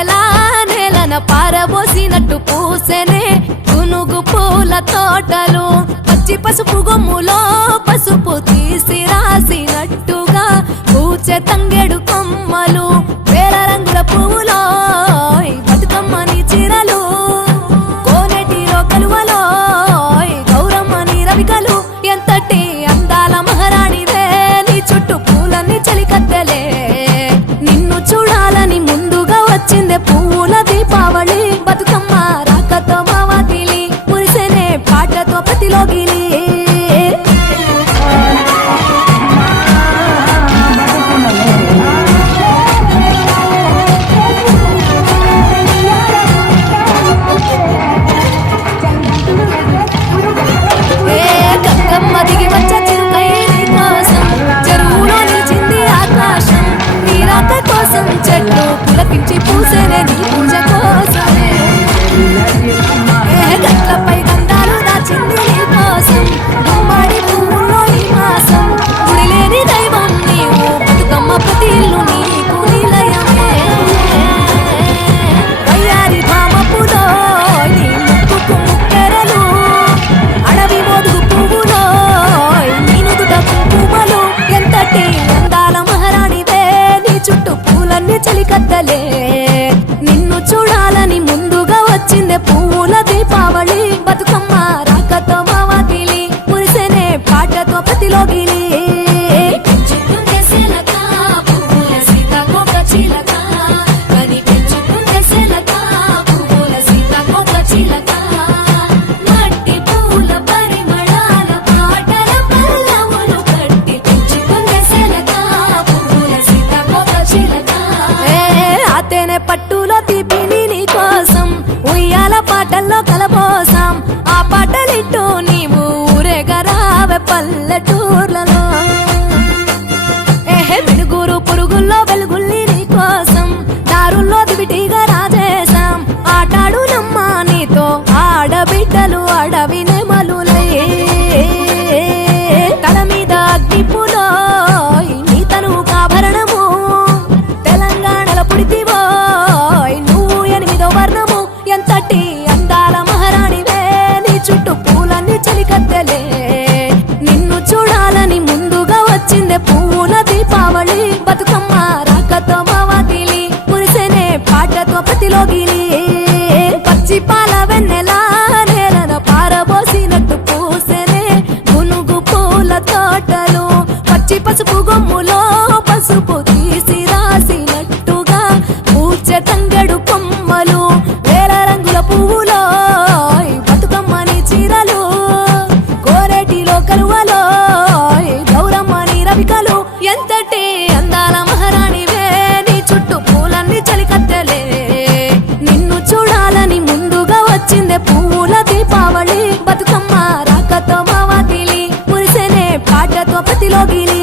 మల్లెలా నేలన పారబోసినట్టు పూసెనే గునుగు పూల తోటలు పచ్చి పసుపు గొమ్ములో పసుపు తీసి రాసినట్టుగా పూచె తంగెడు కొమ్మలు వేల రంగుల పువ్వులో బతుకమ్మని చీరలు కోనేటిలో కలువలో గౌరమ్మని రవికలు ఎంతటి అందాల మహారాణివే నీ చుట్టూ పూలన్నీ చలికత్తెలే నిన్ను చూడాలని ముందుగా వచ్చిందే పువ్వుల దీపావళి బతుకమ్మ రాకతో మావాకిలి మురిసెనే పాటతో ప్రతిలోగిలి చెట్లు పులకించి పూసేనే నీ పూజ కోసమే గట్లపై గంధాలు దాచింది నీ కోసం గుమ్మడి పువ్వుల్లో ఈ మాసం గుడిలేని దైవం నీవు బతుకమ్మ ప్రతి ఇల్లు నీకు నిలయమే వయ్యారి భామపులో నీ ముక్కుకు ముక్కెరలు అడవి మోదుగు పువ్వులో నీ నుదుట కుంకుమలు ఎంతటి అందాల మహారాణివే నీ చుట్టూ చలికత్తలే నిన్ను చూడాలని ముందుగా వచ్చిందే పువ్వుల దీపావళి బతుకమ్మ రాకతో మావాకిలి మురిసెనే పాటతో ప్రతిలోగిలి పట్టులో తీపిని నీ కోసం ఉయ్యాల పాటల్లో కలపోసాం ఆ పాటలిట్టు నీవు ఊరేగరావే పల్లెటూర్లలో మిడుగురు పురుగుల్లో వెలుగుల్ని నీ కోసం దారుల్లో దివిటిగా రాజేశాం ఆటాడు నమ్మా నీతో ఆడబిడ్డలు అడవి నెమలులే తల మీద అగ్నిపులో నీ తను కాభరణము తెలంగాణలో పుడితివో నువ్వు 8వ వర్ణము ఎంతటి అందాల మహారాణివే నీ చుట్టూ పూలన్నీ చలికత్తెలే నిన్ను చూడాలని ముందుగా వచ్చిందే పువ్వుల దీపావళి బతుకమ్మ రాకతో మావాకిలి మురిసెనే పాటతో ప్రతిలోగిలి పచ్చి పాల వెన్నెలా నేలన పారబోసినట్టు పూసెనే గునుగు పూల తోటలు పచ్చి పసుపు గొమ్ములో పసుపు తీసి రాసినట్టుగా పూచె తంగెడు కొమ్మలు వేల రంగుల పువ్వులో బతుకమ్మని చీరలు కోరేటిలో కలువలో గౌరమ్మని రవికలు ఎంతటి అందాల మహారాణివే నీ చుట్టూ పూలన్నీ చలికత్తెలే నిన్ను చూడాలని ముందుగా వచ్చిందే పువ్వుల దీపావళి బతుకమ్మ రాకతో మావాకిలి మురిసెనే పాటతో ప్రతిలోగిలి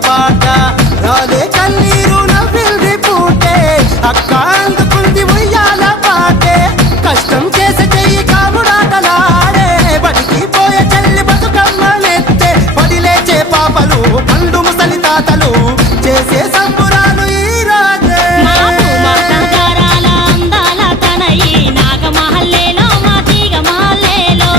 పాట రాలే కన్నీరు నవ్వింది పూటే అక్క అందుకుంది ఉయ్యాల పాటే కష్టం చేసి చెయ్యి కాముడాటలాడే బడికి పోయే చెల్లి బతుకమ్మ నెత్తే పడిలేచే పాపలు పండు ముసలి తాతలు చేసే సంబురాలు ఈ రాజే నాగమహల్లేలో మా తీగ మహల్లేలో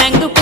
రంగు